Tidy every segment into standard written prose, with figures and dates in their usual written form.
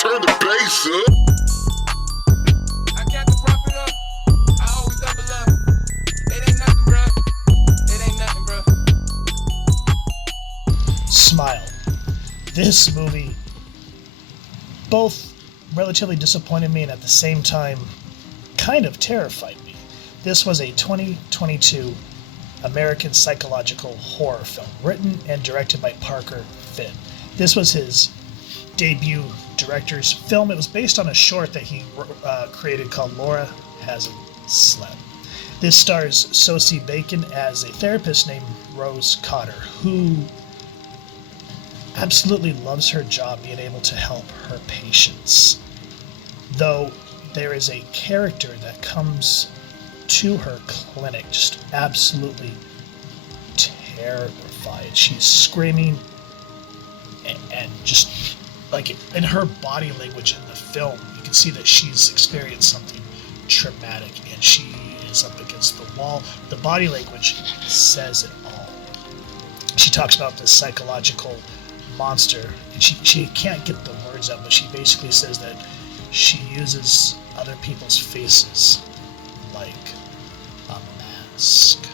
Turn the bass up. I got the profit up. I always double up. It ain't nothing, bruh. It ain't nothing, bruh. Smile. This movie both relatively disappointed me and at the same time kind of terrified me. This was a 2022 American psychological horror film, written and directed by Parker Finn. This was his debut director's film. It was based on a short that he created called Laura Hasn't Slept. This stars Sosie Bacon as a therapist named Rose Cotter, who absolutely loves her job being able to help her patients. Though there is a character that comes to her clinic just absolutely terrified. She's screaming and just like in her body language in the film, you can see that she's experienced something traumatic and she is up against the wall. The body language says it all. She talks about this psychological monster, and she can't get the words out, but she basically says that she uses other people's faces like a mask.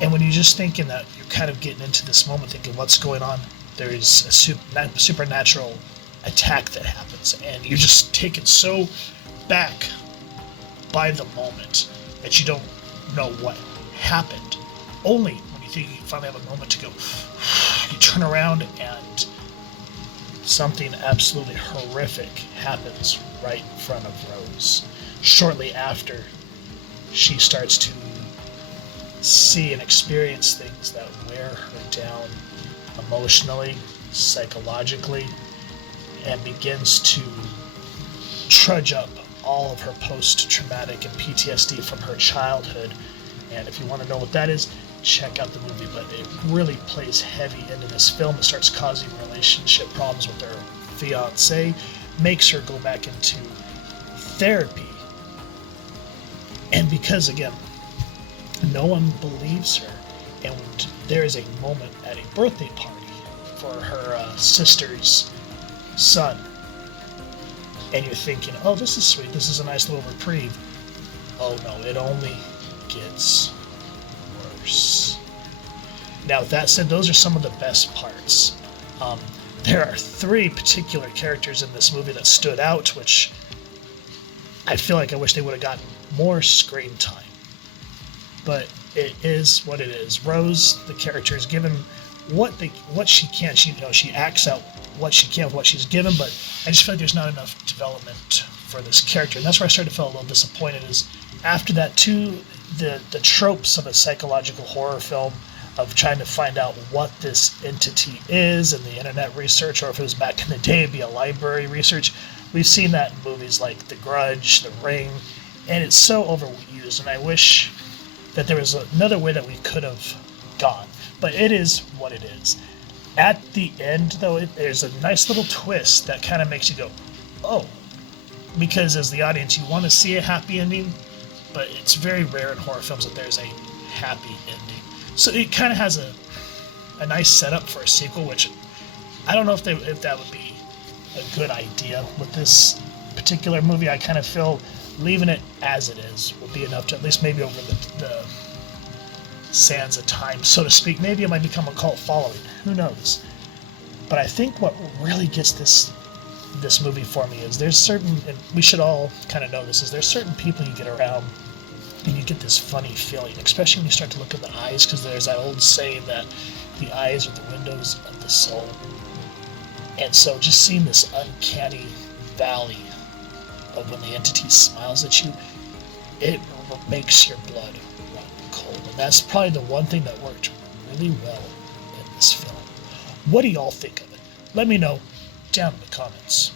And when you're just thinking that, you're kind of getting into this moment thinking what's going on, there is a supernatural attack that happens, and you're just taken so back by the moment that you don't know what happened. Only when you think you finally have a moment to go, you turn around and something absolutely horrific happens right in front of Rose. Shortly after, she starts to see and experience things that wear her down emotionally, psychologically, and begins to trudge up all of her post-traumatic and PTSD from her childhood. And if you want to know what that is, check out the movie, but it really plays heavy into this film. It starts causing relationship problems with her fiance, makes her go back into therapy. And because, again, no one believes her, and there is a moment at a birthday party for her sister's son, and you're thinking, oh, this is sweet, this is a nice little reprieve. Oh no, it only gets worse. Now, with that said, those are some of the best parts. There are three particular characters in this movie that stood out, which I feel like I wish they would have gotten more screen time. But it is what it is. Rose, the character, is given what she can. She acts out what she can with what she's given, but I just feel like there's not enough development for this character. And that's where I started to feel a little disappointed, is after that too, the tropes of a psychological horror film of trying to find out what this entity is in the internet research, or if it was back in the day, it'd be a library research. We've seen that in movies like The Grudge, The Ring, and it's so overused, and I wish that there was another way that we could have gone. But it is what it is. At the end, though, there's a nice little twist that kind of makes you go, oh. Because as the audience, you want to see a happy ending, but it's very rare in horror films that there's a happy ending. So it kind of has a nice setup for a sequel, which I don't know if that would be a good idea with this particular movie. I kind of feel leaving it as it is would be enough to at least maybe over the sands of time, so to speak. Maybe it might become a cult following. Who knows? But I think what really gets this movie for me is there's certain, and we should all kind of know this, is there's certain people you get around and you get this funny feeling, especially when you start to look at the eyes, because there's that old saying that the eyes are the windows of the soul. And so just seeing this uncanny valley of when the entity smiles at you, it makes your blood run cold. And that's probably the one thing that worked really well in this film. What do y'all think of it? Let me know down in the comments.